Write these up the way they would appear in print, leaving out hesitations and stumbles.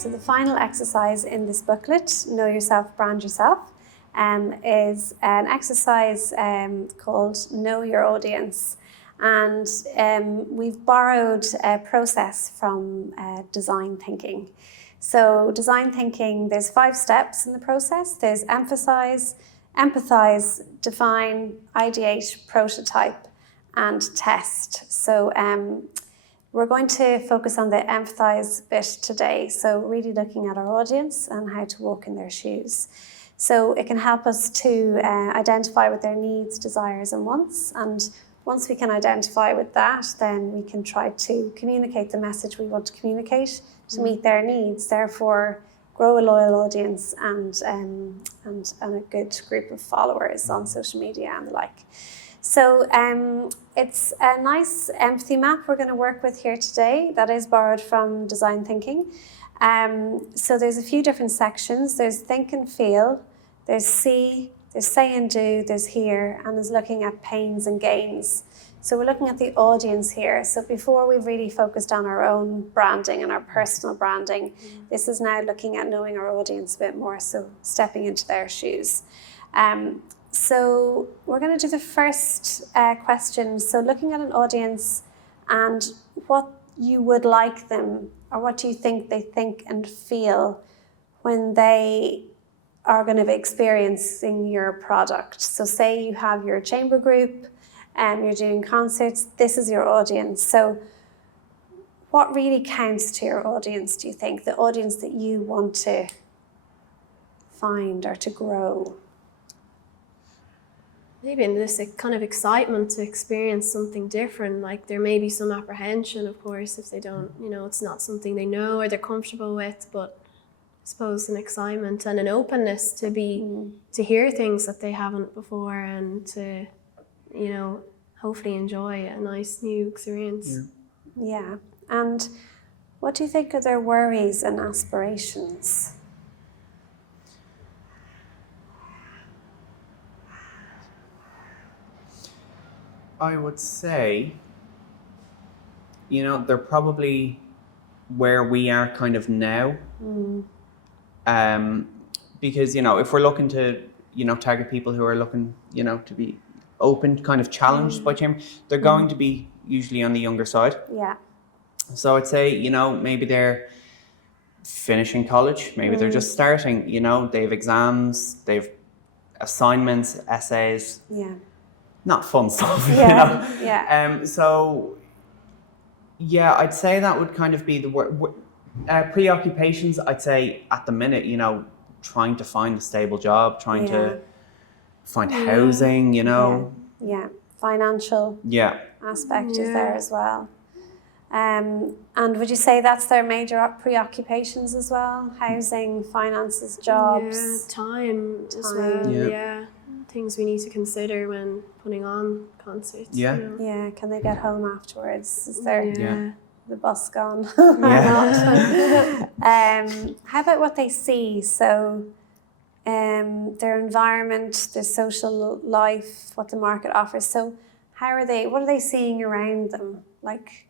So the final exercise in this booklet, Know Yourself, Brand Yourself, is an exercise called Know Your Audience. And we've borrowed a process from design thinking. So design thinking, there's 5 steps in the process. There's emphasize, empathise, define, ideate, prototype, and test. So we're going to focus on the empathise bit today. So really looking at our audience and how to walk in their shoes. So it can help us to identify with their needs, desires, and wants. And once we can identify with that, then we can try to communicate the message we want to communicate to meet their needs. Therefore, grow a loyal audience and a good group of followers on social media and the like. So it's a nice empathy map we're going to work with here today that is borrowed from design thinking. So there's a few different sections. There's think and feel, there's see, there's say and do, there's hear, and there's looking at pains and gains. So we're looking at the audience here. So before we've really focused on our own branding and our personal branding, this is now looking at knowing our audience a bit more, so stepping into their shoes. So we're going to do the first question. So looking at an audience and what you would like them, or what do you think they think and feel when they are going to be experiencing your product. So say you have your chamber group and you're doing concerts, this is your audience. So what really counts to your audience, do you think? The audience that you want to find or to grow? Maybe in this kind of excitement to experience something different. Like there may be some apprehension, of course, if they don't, it's not something they know or they're comfortable with, but I suppose an excitement and an openness to to hear things that they haven't before and to, hopefully enjoy a nice new experience. Yeah. And what do you think are their worries and aspirations? I would say, they're probably where we are kind of now. Because, if we're looking to, target people who are looking, to be open, kind of challenged by chamber, they're going to be usually on the younger side. Yeah. So I'd say, maybe they're finishing college, maybe they're just starting, they have exams, they have assignments, essays. Yeah. Not fun stuff, Yeah. So, yeah, I'd say that would kind of be the word. Preoccupations, I'd say at the minute, trying to find a stable job, trying to find housing, Yeah, financial aspect is there as well. And would you say that's their major preoccupations as well? Housing, finances, jobs? Yeah, time as well, yeah. Things we need to consider when putting on concerts. Yeah. Yeah, can they get home afterwards? Is there the bus gone? How about what they see? So their environment, their social life, what the market offers. So what are they seeing around them? Like,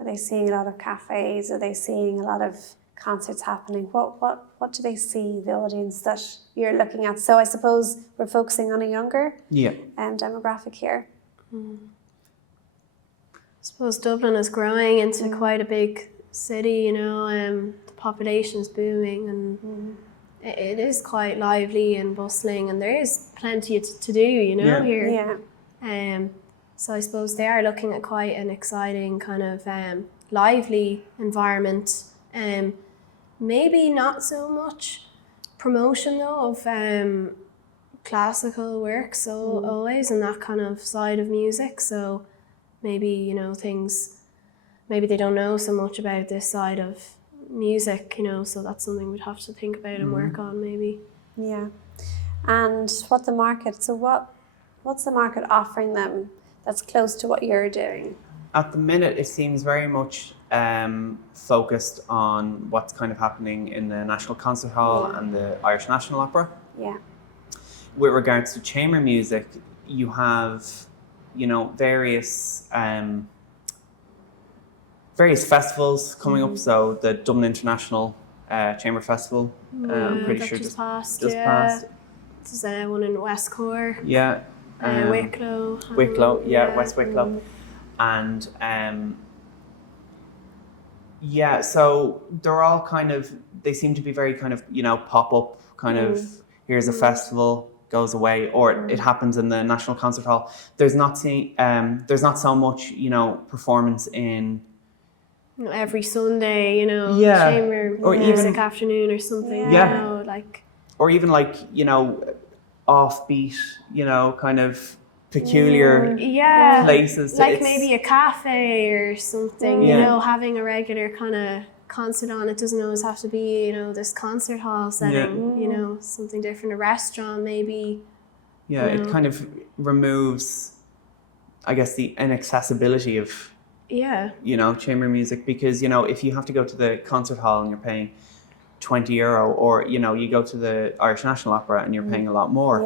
are they seeing a lot of cafes? Are they seeing a lot of concerts happening? What do they see, the audience that you're looking at? So I suppose we're focusing on a younger demographic here. I suppose Dublin is growing into quite a big city, the population's booming and it is quite lively and bustling and there is plenty to do, here. Yeah. So I suppose they are looking at quite an exciting kind of lively environment. Maybe not so much promotion though of classical works always and that kind of side of music. So maybe, maybe they don't know so much about this side of music, so that's something we'd have to think about and work on maybe. Yeah. And what's the market offering them that's close to what you're doing? At the minute, it seems very much focused on what's kind of happening in the National Concert Hall and the Irish National Opera. Yeah. With regards to chamber music, you have, various festivals coming up. So the Dublin International Chamber Festival. I'm pretty that sure just passed. just passed. There's one in West Cork. Yeah. Wicklow. West Wicklow. And so they're all kind of, they seem to be very kind of, pop up kind of, here's a festival, goes away, or it happens in the National Concert Hall. There's not so much, performance in every Sunday, chamber or music even afternoon or something, or even offbeat, kind of peculiar places. Like maybe a cafe or something, having a regular kind of concert on. It doesn't always have to be, this concert hall setting, something different, a restaurant maybe. Yeah, it kind of removes, I guess, the inaccessibility of chamber music, because if you have to go to the concert hall and you're paying €20, or you go to the Irish National Opera and you're paying a lot more,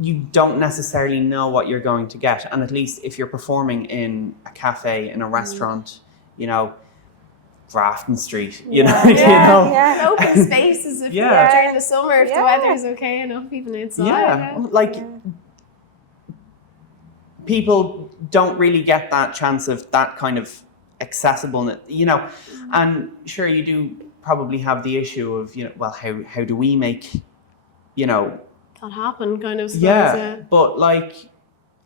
you don't necessarily know what you're going to get. And at least if you're performing in a cafe, in a restaurant, Grafton Street, open spaces if during the summer, if the weather's okay enough, even outside. People don't really get that chance of that kind of accessibleness, and sure, you do probably have the issue of, how do we make, that happen kind of stuff. But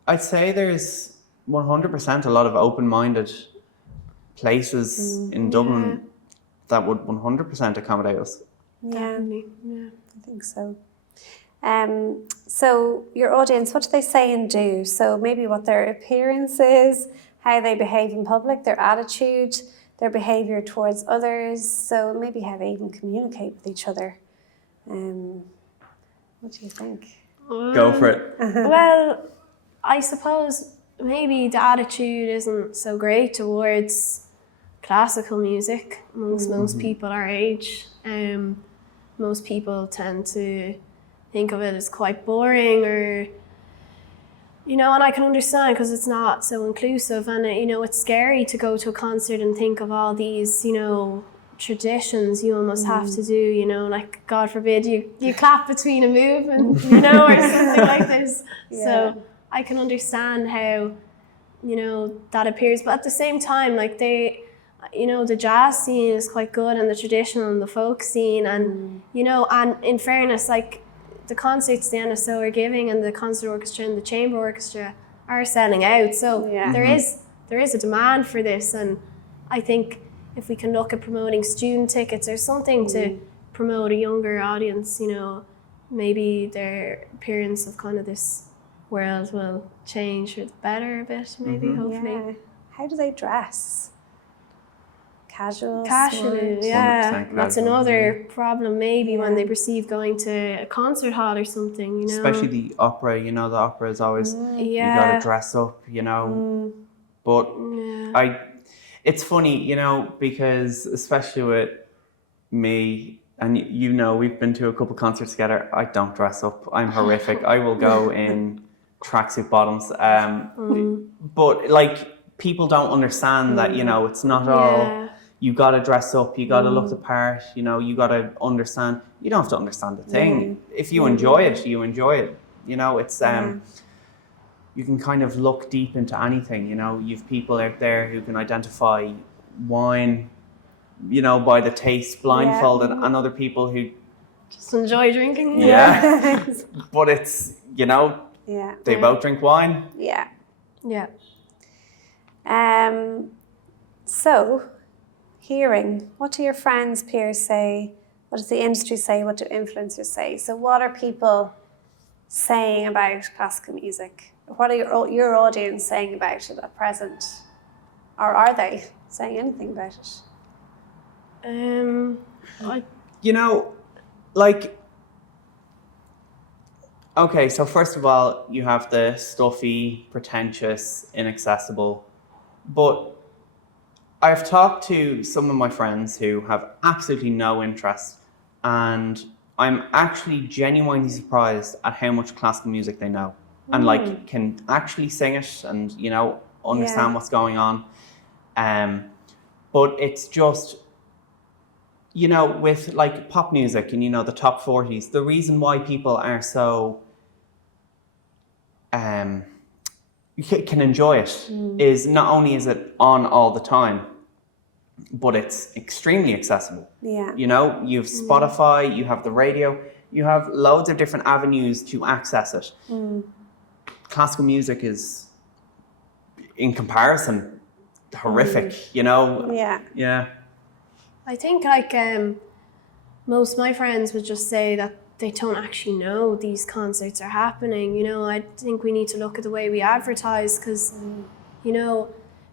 I'd say there's 100% a lot of open-minded places in Dublin that would 100% accommodate us. Definitely. I think so. So your audience, what do they say and do? So maybe what their appearance is, how they behave in public, their attitude, their behaviour towards others. So maybe how they even communicate with each other. What do you think? Go for it. Well, I suppose maybe the attitude isn't so great towards classical music amongst most people our age. Most people tend to think of it as quite boring, or and I can understand, because it's not so inclusive, and it's scary to go to a concert and think of all these traditions you almost have to do, like God forbid you clap between a movement, or something like this. So I can understand how that appears, but at the same time, the jazz scene is quite good, and the traditional and the folk scene, and and in fairness, the concerts the NSO are giving, and the concert orchestra and the chamber orchestra are selling out. So there is a demand for this, and I think if we can look at promoting student tickets or something to promote a younger audience, maybe their appearance of kind of this world will change for the better a bit, maybe, hopefully. Yeah. How do they dress? Casually, That's another problem maybe when they perceive going to a concert hall or something, Especially the opera, the opera is always, you gotta dress up, But it's funny, because especially with me, and we've been to a couple concerts together, I don't dress up. I'm horrific. I will go in tracksuit bottoms. But people don't understand that, it's not all, you gotta dress up, you gotta look the part, you gotta understand. You don't have to understand the thing. If you enjoy it, you enjoy it. It's you can kind of look deep into anything, you've people out there who can identify wine, by the taste blindfolded, and other people who just enjoy drinking. But it's, they both drink wine. So hearing, what do your friends, peers say? What does the industry say? What do influencers say? So what are people saying about classical music? What are your audience saying about it at present? Or are they saying anything about it? Okay, so first of all, you have the stuffy, pretentious, inaccessible. But I've talked to some of my friends who have absolutely no interest, and I'm actually genuinely surprised at how much classical music they know, and can actually sing it and understand what's going on. But it's just you know, with like pop music and, you know, the top 40s, the reason why people are so, can enjoy it is not only is it on all the time, but it's extremely accessible. Yeah. You know, you've Spotify, you have the radio, you have loads of different avenues to access it. Classical music is, in comparison, horrific, you know? Yeah. Yeah. I think like most of my friends would just say that they don't actually know these concerts are happening. You know, I think we need to look at the way we advertise because, you know,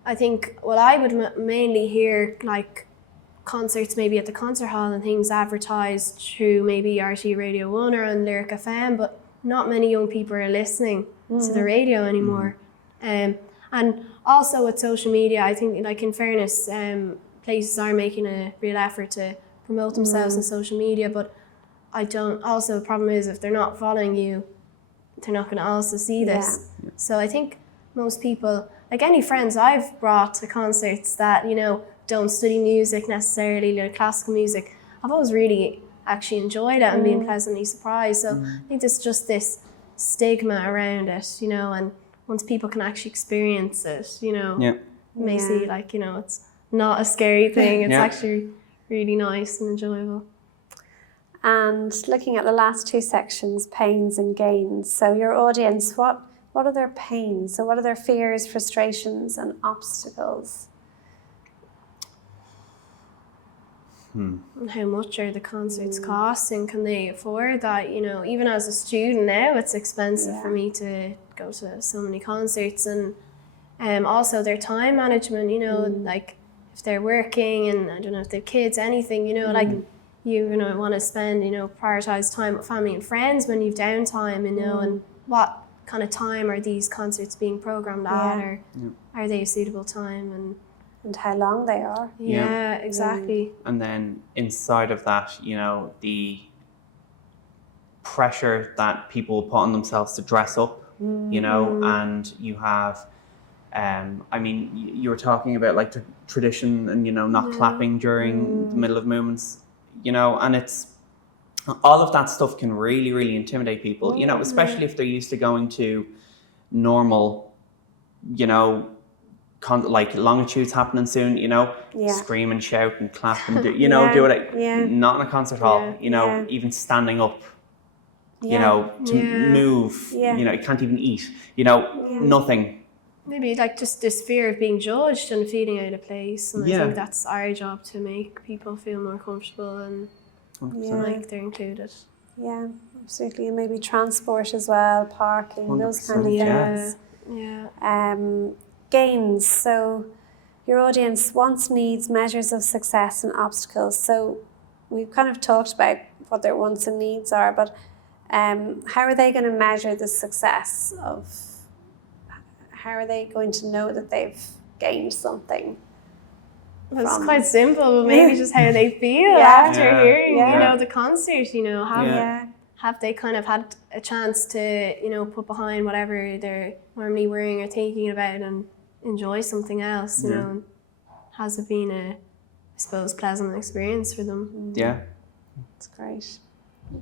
I think I would mainly hear like concerts maybe at the concert hall and things advertised through maybe RT Radio 1 or on Lyric FM, but not many young people are listening to the radio anymore. And also with social media, I think like in fairness, places are making a real effort to promote themselves on social media, but also the problem is if they're not following you, they're not going to also see this. Yeah. So I think most people, like any friends I've brought to concerts that, you know, don't study music necessarily, like classical music, I've always really actually enjoyed it and been pleasantly surprised. So I think there's just this stigma around it, you know, and once people can actually experience it, you know, it may see like, you know, it's not a scary thing. It's actually really nice and enjoyable. And looking at the last two sections, pains and gains. So your audience, what are their pains? So what are their fears, frustrations and obstacles? And how much are the concerts costing? Can they afford that? You know, even as a student now, it's expensive for me to go to so many concerts. And also their time management, you know, like if they're working and I don't know if they're kids, anything, you know, like you know, want to spend, you know, prioritize time with family and friends when you've downtime, you know, and what kind of time are these concerts being programmed at, or are they a suitable time, and how long they are. Yeah, exactly. And then inside of that, you know, the pressure that people put on themselves to dress up, you know, and you have, I mean, you were talking about like tradition and, you know, not clapping during the middle of movements, you know, and it's, all of that stuff can really, really intimidate people, you know, especially if they're used to going to normal, you know, like longitudes happening soon, you know, scream and shout and clap and do, you know, do it not in a concert hall, you know, even standing up, you know, to move, you know, you can't even eat, you know, nothing. Maybe like just this fear of being judged and feeling out of place, and I think that's our job to make people feel more comfortable and like they're included. Yeah, absolutely. And maybe transport as well, parking, those kind of things. Gains. So your audience wants, needs, measures of success and obstacles. So we've kind of talked about what their wants and needs are, but how are they going to measure the success of, how are they going to know that they've gained something? It's quite simple, but maybe just how they feel after hearing, you know, the concert, you know, have they kind of had a chance to, you know, put behind whatever they're normally worrying or thinking about and enjoy something else, you know, and has it been a, I suppose, pleasant experience for them? Yeah. That's great.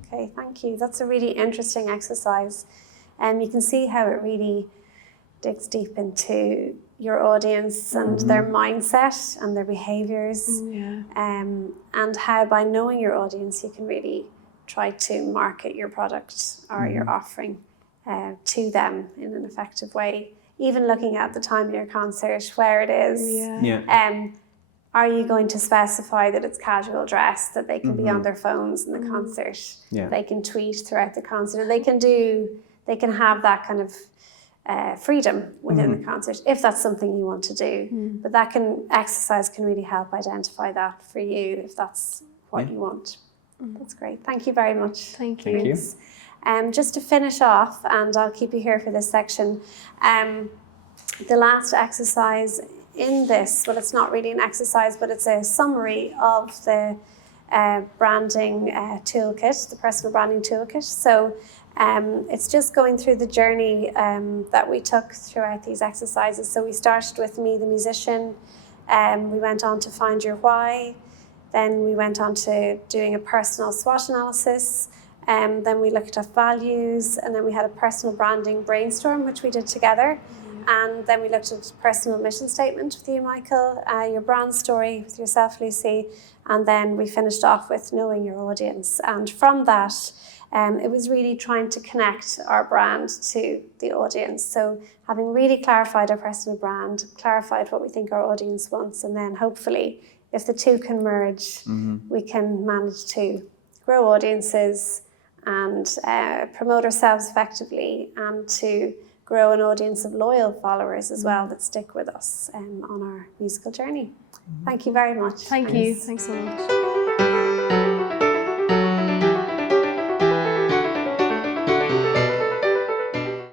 Okay, thank you. That's a really interesting exercise. You can see how it really digs deep into your audience and their mindset and their behaviours, and how by knowing your audience you can really try to market your product or your offering to them in an effective way. Even looking at the time of your concert, where it is, are you going to specify that it's casual dress, that they can be on their phones in the concert, they can tweet throughout the concert, they can have that kind of freedom within the concert if that's something you want to do. But that exercise can really help identify that for you if that's what you want. That's great. Thank you very much. Thank you. Just to finish off, and I'll keep you here for this section, the last exercise in this, well, it's not really an exercise, but it's a summary of the branding toolkit, the personal branding toolkit. So it's just going through the journey that we took throughout these exercises. So we started with Me the Musician, we went on to Find Your Why, Then we went on to doing a personal SWOT analysis. Then we looked at values, and then we had a personal branding brainstorm, which we did together. And then we looked at personal mission statement with you, Michael, your brand story with yourself, Lucy, and then we finished off with knowing your audience. And from that, it was really trying to connect our brand to the audience. So having really clarified our personal brand, clarified what we think our audience wants, and then hopefully, if the two can merge, we can manage to grow audiences and promote ourselves effectively, and to grow an audience of loyal followers as well that stick with us on our musical journey. Thank you very much. Thank you. Thanks so much.